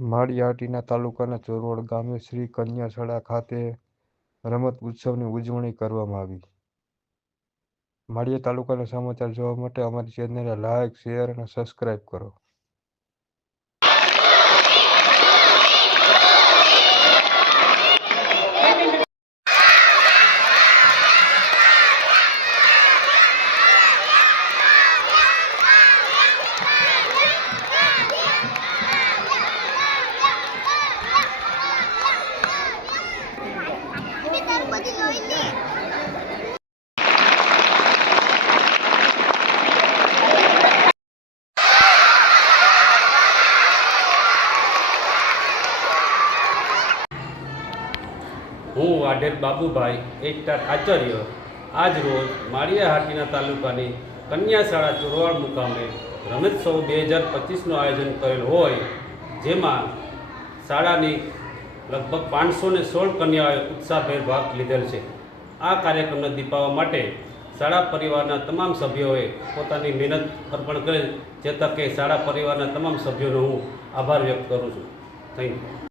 માળિયાહાટીના તાલુકાના ચોરવાડ ગામે શ્રી કન્યા શાળા ખાતે રમત ઉત્સવની ઉજવણી કરવામાં આવી। માળિયા તાલુકાના સમાચાર જોવા માટે અમારી ચેનલને લાઇક, શેર અને સબસ્ક્રાઇબ કરો। હું વાઢેર બાબુભાઈ એકટાર આચાર્ય આજ રોજ માળિયાહાટીના તાલુકાની કન્યા શાળા ચોરવાડ મુકામે રમતોત્સવ 2025નું આયોજન કરેલ હોય, જેમાં શાળાની લગભગ 516 કન્યાઓએ ઉત્સાહભેર ભાગ લીધેલ છે। આ કાર્યક્રમને દીપાવવા માટે શાળા પરિવારના તમામ સભ્યોએ પોતાની મહેનત અર્પણ કરેલ, જે તકે શાળા પરિવારના તમામ સભ્યોનો હું આભાર વ્યક્ત કરું છું। Thank you.